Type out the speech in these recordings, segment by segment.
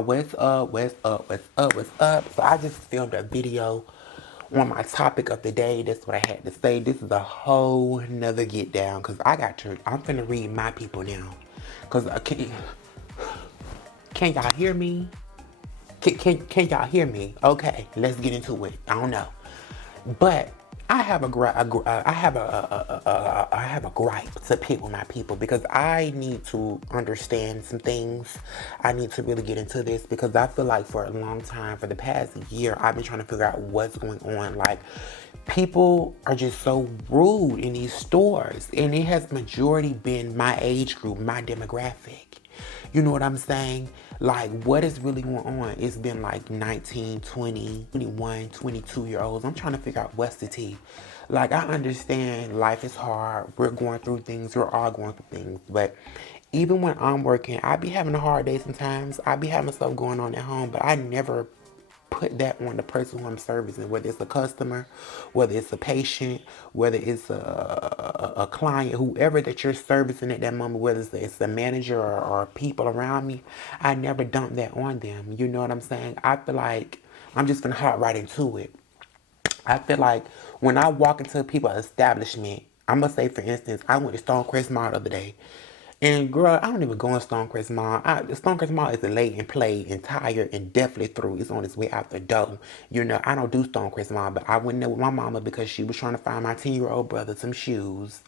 What's up? What's up? What's up? What's up? So I just filmed a video on my topic of the day. That's what I had to say. This is a whole nother get down because I'm finna read my people now. Because can y'all hear me? Can y'all hear me? Okay, let's get into it. I don't know. But I have I have a gripe to pick with my people because I need to understand some things. I need to really get into this because I feel like for a long time, for the past year, I've been trying to figure out what's going on. Like, people are just so rude in these stores, and it has majority been my age group, my demographic. You know what I'm saying? Like, what is really going on? It's been like 19, 20, 21, 22-year-olds. I'm trying to figure out what's the tea. Like, I understand life is hard. We're going through things. We're all going through things. But even when I'm working, I be having a hard day sometimes. I be having stuff going on at home, but I never put that on the person who I'm servicing, whether it's a customer, whether it's a patient, whether it's a client, whoever that you're servicing at that moment, whether it's the manager or people around me, I never dump that on them. You know what I'm saying? I feel like I'm just gonna hop right into it. I feel like when I walk into people's establishment, I'm gonna say, for instance, I went to Stonecrest Mall the other day. And girl, I don't even go in Stonecrest Mall. Stonecrest Mall is late and played and tired and definitely through. It's on its way out the door. You know, I don't do Stonecrest Mall, but I went there with my mama because she was trying to find my 10-year-old brother some shoes.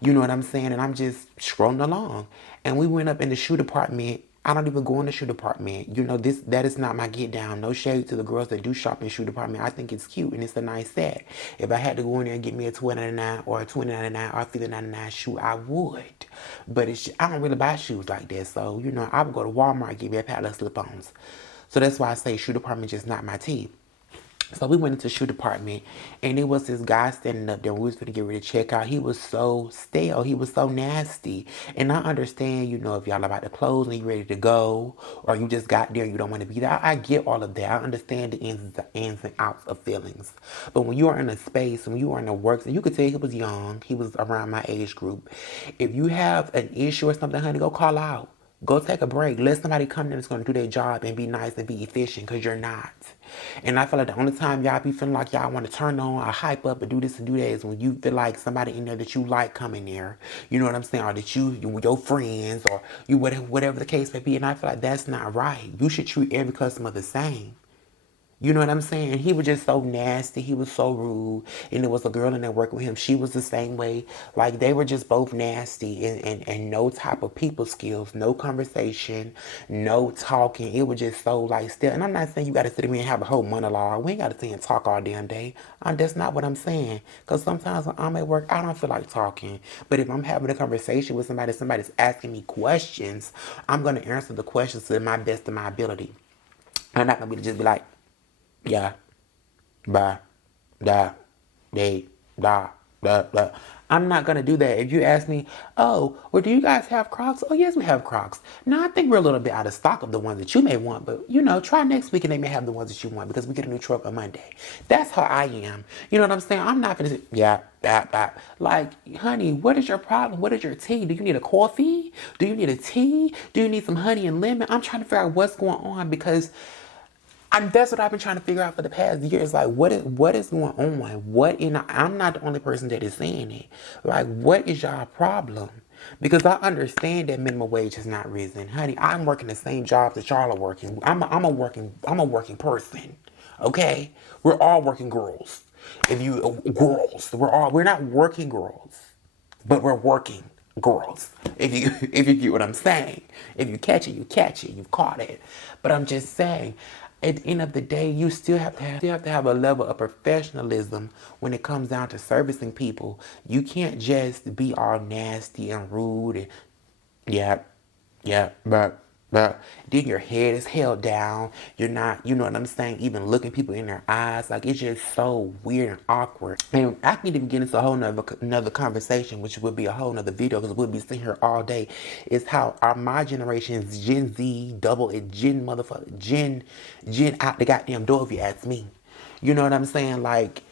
You know what I'm saying? And I'm just scrolling along. And we went up in the shoe department. I don't even go in the shoe department. You know, that is not my get down. No shade to the girls that do shop in the shoe department. I think it's cute and it's a nice set. If I had to go in there and get me a $12.99 or a $20.99 or $50.99 shoe, I would. But I don't really buy shoes like that. So, you know, I would go to Walmart and get me a pair of slip-ons. So that's why I say shoe department just not my tea. So we went into the shoe department, and it was this guy standing up there. We was going to get ready to check out. He was so stale. He was so nasty. And I understand, you know, if y'all about to close and you ready to go, or you just got there and you don't want to be there. I get all of that. I understand the ins and outs of feelings. But when you are in a space, when you are in a work, and you could tell he was young. He was around my age group. If you have an issue or something, honey, go call out. Go take a break. Let somebody come in that's going to do their job and be nice and be efficient, because you're not. And I feel like the only time y'all be feeling like y'all want to turn on or hype up and do this and do that is when you feel like somebody in there that you like come in there. You know what I'm saying? Or that your friends, or you whatever the case may be. And I feel like that's not right. You should treat every customer the same. You know what I'm saying? He was just so nasty. He was so rude. And there was a girl in there working with him. She was the same way. Like, they were just both nasty and no type of people skills, no conversation, no talking. It was just so, like, still. And I'm not saying you got to sit there and have a whole monologue. We ain't got to sit and talk all damn day. That's not what I'm saying. Because sometimes when I'm at work, I don't feel like talking. But if I'm having a conversation with somebody's asking me questions, I'm going to answer the questions to my best of my ability. I'm not going to just be like, yeah, ba, da, day, da, da, da. I'm not gonna do that. If you ask me, oh, well, do you guys have Crocs? Oh, yes, we have Crocs. Now, I think we're a little bit out of stock of the ones that you may want, but, you know, try next week and they may have the ones that you want because we get a new truck on Monday. That's how I am. You know what I'm saying? I'm not gonna say, yeah, that. Like, honey, what is your problem? What is your tea? Do you need a coffee? Do you need a tea? Do you need some honey and lemon? I'm trying to figure out what's going on because that's what I've been trying to figure out for the past years. Like, what is going on? I'm not the only person that is saying it. Like, what is y'all problem? Because I understand that minimum wage has not risen, honey. I'm working the same jobs that y'all are working. I'm a working person. Okay, we're all working girls. We're not working girls, but we're working girls. If you get what I'm saying. If you catch it, you catch it. You've caught it. But I'm just saying, at the end of the day, you still have to have a level of professionalism when it comes down to servicing people. You can't just be all nasty and rude and but then your head is held down. You're not, you know what I'm saying, even looking people in their eyes. Like, it's just so weird and awkward. And I can even get into a whole another conversation, which would be a whole nother video because we'll be sitting here all day. Is how my generation is Gen Z, Gen out the goddamn door, if you ask me. You know what I'm saying? Like,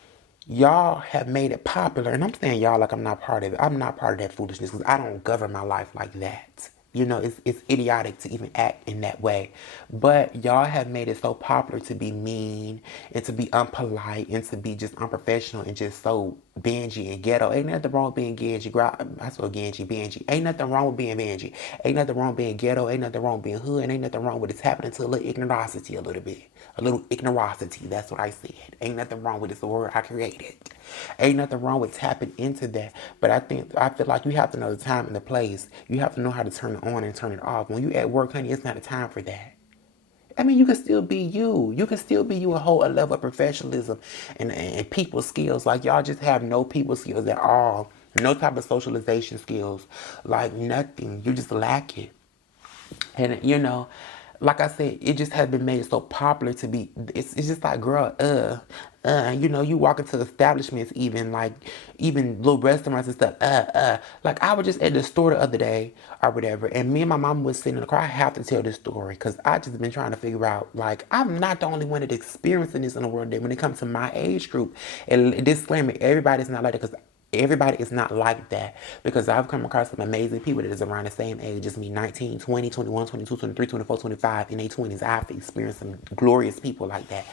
y'all have made it popular, and I'm saying y'all like I'm not part of it. I'm not part of that foolishness because I don't govern my life like that. You know, it's idiotic to even act in that way. But y'all have made it so popular to be mean and to be unpolite and to be just unprofessional and just so Benji and ghetto. Ain't nothing wrong with being Genji. I swear Genji, Benji. Ain't nothing wrong with being Benji. Ain't nothing wrong with being ghetto. Ain't nothing wrong with being hood. And ain't nothing wrong with it's happening to a little ignorosity a little bit. A little ignorosity. That's what I said. Ain't nothing wrong with it. It's the word I created. Ain't nothing wrong with tapping into that. But I feel like you have to know the time and the place. You have to know how to turn it on and turn it off. When you at work, honey, it's not a time for that. I mean, you can still be you. You can still be you, a level of professionalism and people skills. Like, y'all just have no people skills at all. No type of socialization skills. Like, nothing. You just lack it. And, you know, like I said, it just has been made so popular to be, it's just like, girl, you know, you walk into establishments, even like, even little restaurants and stuff, like I was just at the store the other day or whatever, and me and my mom was sitting in the car. I have to tell this story because I just been trying to figure out, like, I'm not the only one that's experiencing this in the world that when it comes to my age group. And disclaimer, everybody's not like that because everybody is not like that, because I've come across some amazing people that is around the same age as me, 19, 20, 21, 22, 23, 24, 25, in their 20s. I've experienced some glorious people like that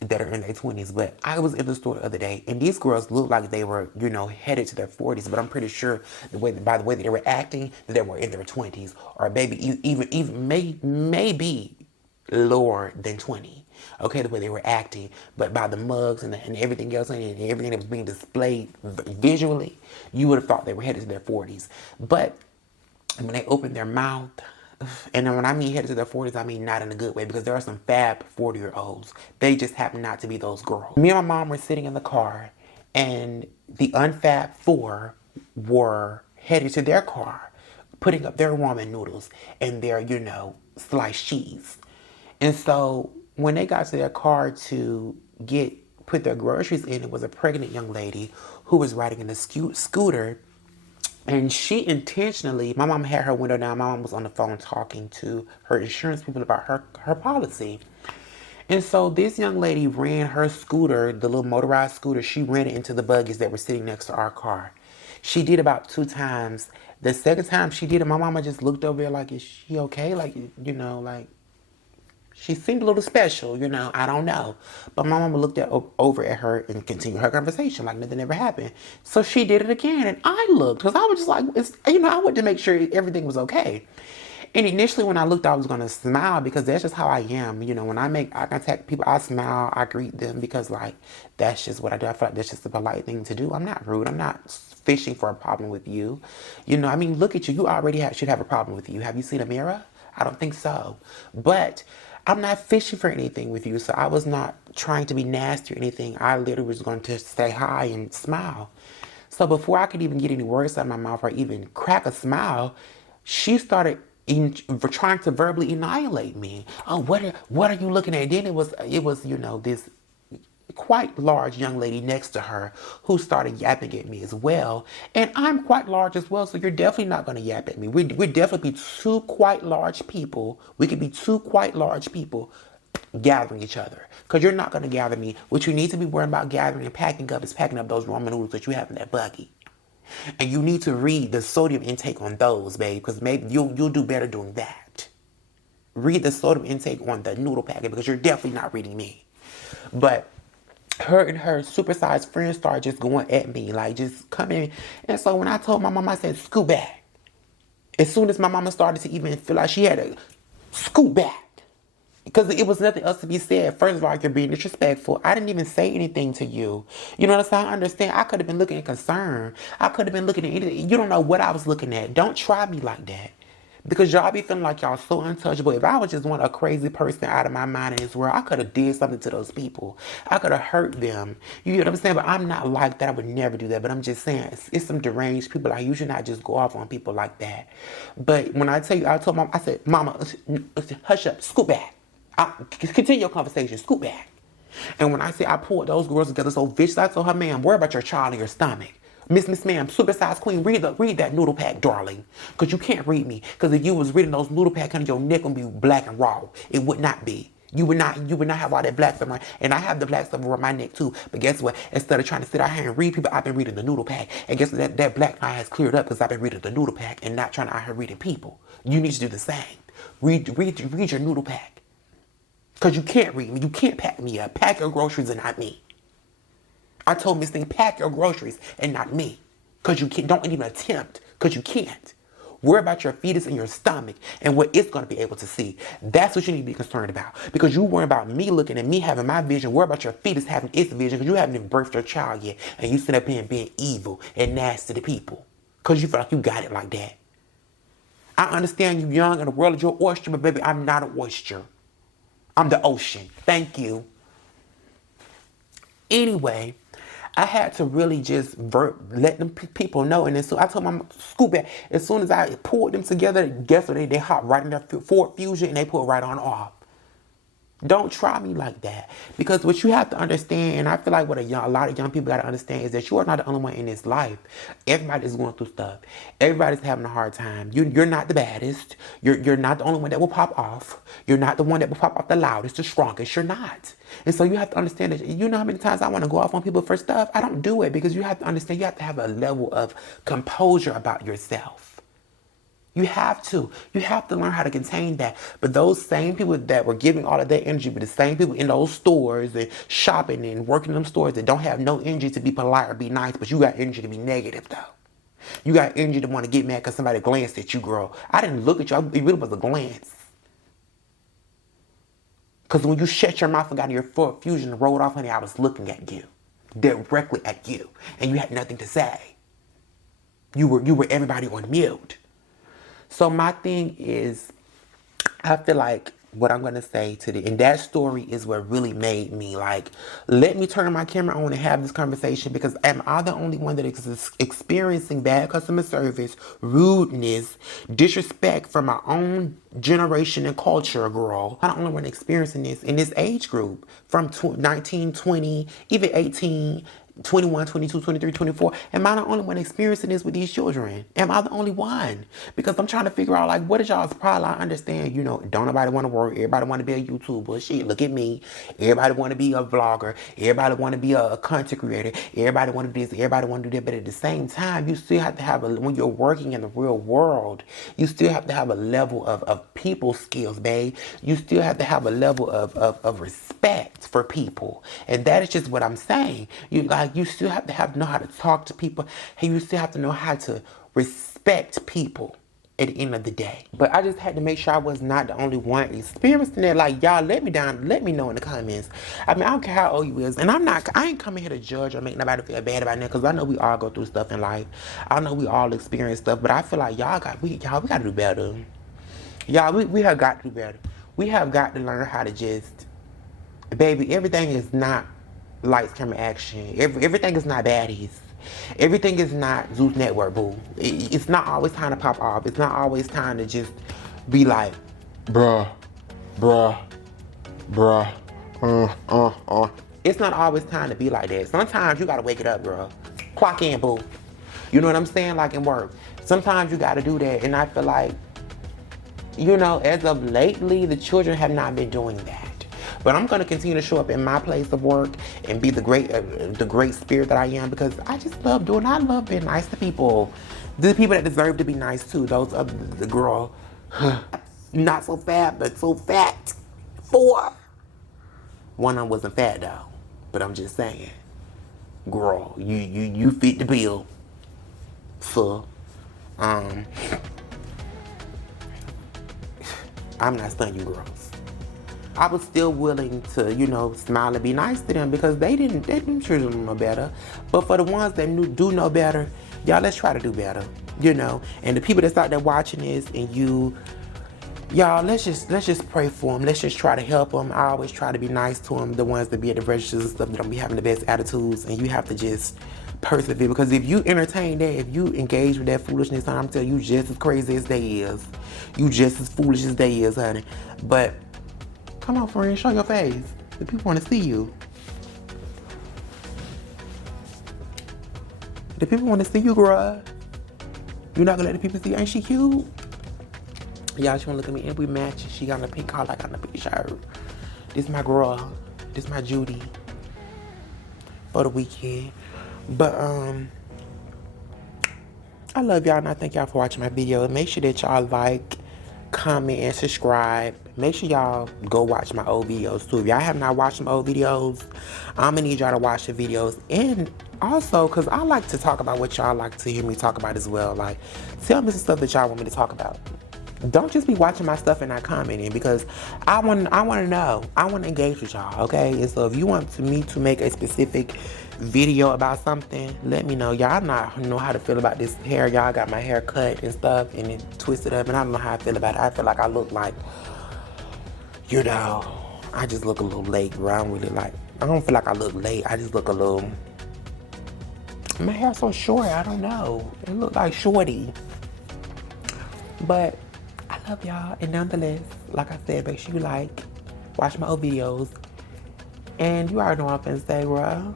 that are in their 20s. But I was in the store the other day, and these girls looked like they were, you know, headed to their 40s, but I'm pretty sure by the way that they were acting, that they were in their 20s, or maybe even maybe lower than 20. Okay, the way they were acting, but by the mugs and everything else and everything that was being displayed visually, you would have thought they were headed to their 40s. But when they opened their mouth, and then when I mean headed to their 40s, I mean not in a good way, because there are some fab 40-year-olds. They just happen not to be those girls. Me and my mom were sitting in the car, and the unfab 4 were headed to their car, putting up their ramen noodles and their, you know, sliced cheese. And so when they got to their car to put their groceries in, it was a pregnant young lady who was riding in a scooter. And she intentionally, my mom had her window down. My mom was on the phone talking to her insurance people about her policy. And so this young lady ran her scooter, the little motorized scooter, she ran it into the buggies that were sitting next to our car. She did about 2 times. The second time she did it, my mama just looked over there like, is she okay? Like, you know, like, she seemed a little special, you know, I don't know. But my mama looked over at her and continued her conversation like nothing ever happened. So she did it again, and I looked, because I was just like, you know, I wanted to make sure everything was okay. And initially when I looked, I was going to smile, because that's just how I am. You know, when I make eye contact with people, I smile, I greet them, because, like, that's just what I do. I feel like that's just a polite thing to do. I'm not rude. I'm not fishing for a problem with you. You know, I mean, look at you. You already should have a problem with you. Have you seen a mirror? I don't think so. But I'm not fishing for anything with you, so I was not trying to be nasty or anything. I literally was going to say hi and smile. So before I could even get any words out of my mouth or even crack a smile, she started trying to verbally annihilate me. Oh, what are you looking at? Then it was you know, this quite large young lady next to her who started yapping at me as well. And I'm quite large as well, so you're definitely not going to yap at me. We'd definitely be two quite large people. We could be two quite large people gathering each other. Because you're not going to gather me. What you need to be worrying about gathering and packing up is packing up those ramen noodles that you have in that buggy. And you need to read the sodium intake on those, babe, because maybe you'll do better doing that. Read the sodium intake on the noodle packet, because you're definitely not reading me. But her and her supersized friends started just going at me, like just coming. And so when I told my mom, I said, scoot back. As soon as my mama started to even feel like she had to scoot back, because it was nothing else to be said. First of all, you're being disrespectful. I didn't even say anything to you. You know what I'm saying? I understand. I could have been looking at concern. I could have been looking at anything. You don't know what I was looking at. Don't try me like that. Because y'all be feeling like y'all so untouchable. If I was just a crazy person out of my mind in this world, I could have did something to those people. I could have hurt them. You get what I'm saying? But I'm not like that. I would never do that. But I'm just saying, it's some deranged people. Like, you should not just go off on people like that. But when I tell you, I told mom, I said, Mama, hush up, scoot back. Continue your conversation, scoot back. And when I say I pulled those girls together so vicious, I told her, ma'am, worry about your child and your stomach. Miss ma'am, supersized queen, read that noodle pack, darling. Because you can't read me. Because if you was reading those noodle pack, honey, your neck would be black and raw. It would not be. You would not have all that black stuff. And I have the black stuff around my neck too. But guess what? Instead of trying to sit out here and read people, I've been reading the Noodle Pack. And guess what? That black line has cleared up because I've been reading the Noodle Pack and not trying to out here reading people. You need to do the same. Read your Noodle Pack. Because you can't read me. You can't pack me up. Pack your groceries and not me. I told Miss Thing, pack your groceries and not me. Because you can't, don't even attempt. Because you can't. Worry about your fetus and your stomach and what it's going to be able to see. That's what you need to be concerned about. Because you worry about me looking at me having my vision. Worry about your fetus having its vision because you haven't even birthed your child yet. And you sit up here and being evil and nasty to people. Because you feel like you got it like that. I understand you young and the world is your oyster, but baby, I'm not an oyster. I'm the ocean. Thank you. Anyway, I had to really just let them people know. And then so I told my school back, as soon as I pulled them together, guess what? They hopped right in their Ford Fusion and they pulled right on off. Don't try me like that. Because what you have to understand, and I feel like what a lot of young people got to understand, is that you are not the only one in this life. Everybody's going through stuff. Everybody's having a hard time. You're not the baddest. You're not the only one that will pop off. You're not the one that will pop off the loudest, the strongest. You're not. And so you have to understand that, you know how many times I want to go off on people for stuff? I don't do it because you have to understand, you have to have a level of composure about yourself. You have to. You have to learn how to contain that. But those same people that were giving all of their energy, but the same people in those stores and shopping and working in them stores that don't have no energy to be polite or be nice, but you got energy to be negative, though. You got energy to want to get mad because somebody glanced at you, girl. I didn't look at you. It really was a glance. Because when you shut your mouth and got in your Ford Fusion and rolled off, honey, I was looking at you. Directly at you. And you had nothing to say. You were everybody on mute. So my thing is, I feel like what I'm going to say today, and that story is what really made me like, let me turn my camera on and have this conversation, because am I the only one that is experiencing bad customer service, rudeness, disrespect from my own generation and culture, girl? I'm the only one experiencing this in this age group from 19, 20, even 18, 21, 22, 23, 24. Am I the only one experiencing this with these children? Am I the only one? Because I'm trying to figure out, like, what is y'all's problem? I understand, don't nobody want to work. Everybody want to be a YouTuber. Shit, look at me. Everybody want to be a vlogger. Everybody want to be a content creator. Everybody want to do this. Everybody want to do that. But at the same time, you still have to have when you're working in the real world, you still have to have a level of people skills, babe. You still have to have a level of respect for people. And that is just what I'm saying. You still have to know how to talk to people. And you still have to know how to respect people at the end of the day. But I just had to make sure I was not the only one experiencing that. Like, y'all, let me know in the comments. I mean, I don't care how old you is. And I ain't coming here to judge or make nobody feel bad about that, because I know we all go through stuff in life. I know we all experience stuff. But I feel like we got to do better. Y'all, we have got to do better. We have got to learn how to just, baby, everything is not lights, camera, action. Everything is not baddies. Everything is not Zeus Network, boo. It's not always time to pop off. It's not always time to just be like, bruh. It's not always time to be like that. Sometimes you gotta wake it up, girl. Clock in, boo. You know what I'm saying? Like in work. Sometimes you gotta do that. And I feel like, as of lately, the children have not been doing that. But I'm going to continue to show up in my place of work and be the great spirit that I am, because I just love being nice to people. The people that deserve to be nice too. Those are the girl, not so fat, but so fat. 4. One of them wasn't fat though, but I'm just saying, girl, you fit the bill. So, I'm not stunning you girls. I was still willing to, smile and be nice to them, because they didn't treat them no better. But for the ones that do know better, y'all, let's try to do better, And the people that's out there watching this, and y'all, let's just pray for them. Let's just try to help them. I always try to be nice to them, the ones that be at the registers and stuff, that don't be having the best attitudes. And you have to just persevere, because if you entertain that, if you engage with that foolishness, I'm telling you, just as crazy as they is. You just as foolish as they is, honey. But come on, friend, show your face. The people want to see you. The people want to see you, girl. You're not gonna let the people see. Ain't she cute? Y'all, she wanna look at me and we match. She got on a pink collar, I got on a pink shirt. This my girl. This my Judy for the weekend. But I love y'all and I thank y'all for watching my video. Make sure that y'all like, comment, and subscribe. Make sure y'all go watch my old videos too. If y'all have not watched some old videos, I'm gonna need y'all to watch the videos. And also, cause I like to talk about what y'all like to hear me talk about as well. Like, tell me some stuff that y'all want me to talk about. Don't just be watching my stuff and not commenting, because I want to know. I want to engage with y'all, okay? And so if you want me to make a specific video about something, let me know. Y'all not know how to feel about this hair. Y'all got my hair cut and stuff and it twisted up, and I don't know how I feel about it. I feel like I look like, you know, I just look a little late, bro. I don't feel like I look late. I just look a little, my hair's so short, I don't know. It look like shorty. But I love y'all, and nonetheless, like I said, make sure you like, watch my old videos, and you already know what I'm finna say, bro.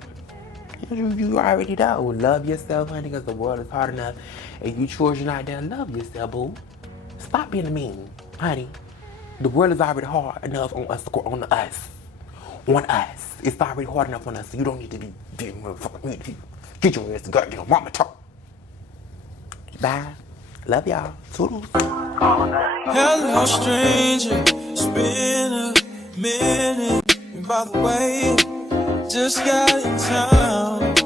You already know. Love yourself, honey, because the world is hard enough. If you children out there, love yourself, boo. Stop being mean, honey. The world is already hard enough on us. It's already hard enough on us, so you don't need to be get your ass to goddamn mama talk. Bye. Love y'all. Toodles. Hello, stranger. It's been a minute. And by the way, just got in town.